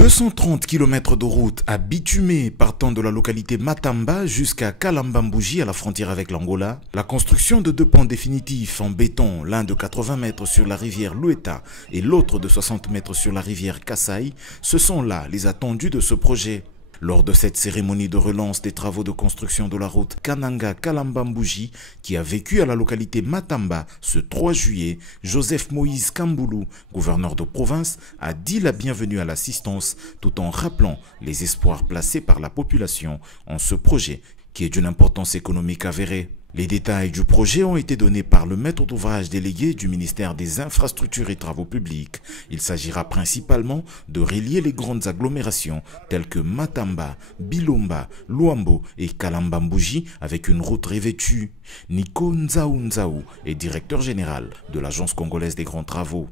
230 km de route à bitumée partant de la localité Matamba jusqu'à Kalambambouji à la frontière avec l'Angola. La construction de deux ponts définitifs en béton, l'un de 80 mètres sur la rivière Lueta et l'autre de 60 mètres sur la rivière Kasaï, ce sont là les attendus de ce projet. Lors de cette cérémonie de relance des travaux de construction de la route Kananga-Kalambambouji, qui a vécu à la localité Matamba ce 3 juillet, Joseph Moïse Kamboulou, gouverneur de province, a dit la bienvenue à l'assistance tout en rappelant les espoirs placés par la population en ce projet qui est d'une importance économique avérée. Les détails du projet ont été donnés par le maître d'ouvrage délégué du ministère des Infrastructures et Travaux Publics. Il s'agira principalement de relier les grandes agglomérations telles que Matamba, Bilomba, Luambo et Kalambambouji avec une route revêtue. Nico Nzaou est directeur général de l'Agence congolaise des grands travaux.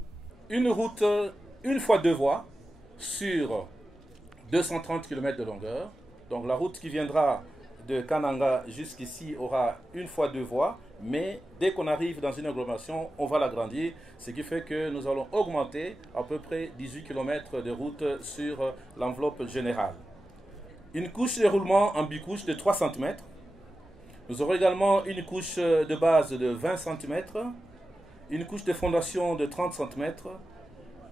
Une route, une fois deux voies, sur 230 km de longueur. Donc la route qui viendra de Kananga jusqu'ici aura une fois deux voies, mais dès qu'on arrive dans une agglomération, on va l'agrandir, ce qui fait que nous allons augmenter à peu près 18 km de route sur l'enveloppe générale. Une couche de roulement en bicouche de 3 cm. Nous aurons également une couche de base de 20 cm, une couche de fondation de 30 cm.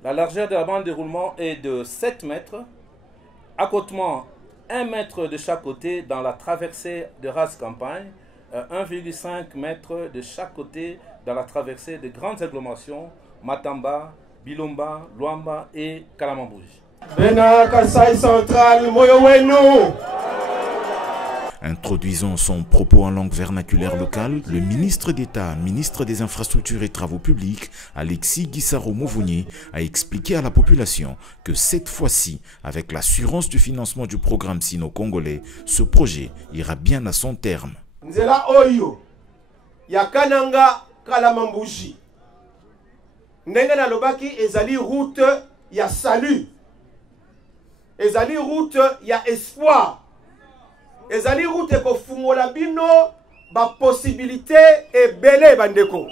La largeur de la bande de roulement est de 7 mètres. Accotement 1 mètre de chaque côté dans la traversée de race campagne, 1,5 mètre de chaque côté dans la traversée de grandes agglomérations, Matamba, Bilomba, Luamba et Kalambambouji. Introduisant son propos en langue vernaculaire locale, le ministre d'État, ministre des Infrastructures et Travaux Publics, Alexis Guissaro Mouvouni, a expliqué à la population que cette fois-ci, avec l'assurance du financement du programme sino-congolais, ce projet ira bien à son terme. Nzela oyo ya Kananga Kalambambouji ndenge nalobaki ezali route ya salut, ezali route ya espoir, ezali route ko fungola bino ba possibilité ebele bandeko,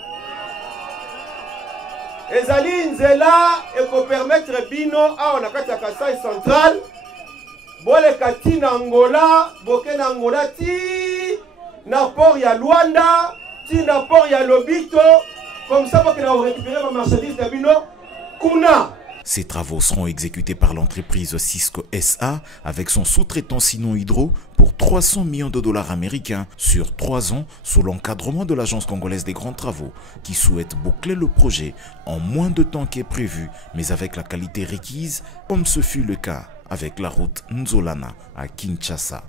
ezali nzela eko permettre bino awa na kati ya Kasai Central boleka tina Angola, boke na Angola ti na port ya Luanda, ti na port ya Lobito, comme ça boke na récupérer ma marchandise na bino kuna. Ces travaux seront exécutés par l'entreprise Cisco SA avec son sous-traitant Sino Hydro pour 300 millions de dollars américains sur 3 ans sous l'encadrement de l'Agence congolaise des grands travaux qui souhaite boucler le projet en moins de temps qu'est prévu mais avec la qualité requise comme ce fut le cas avec la route Nzolana à Kinshasa.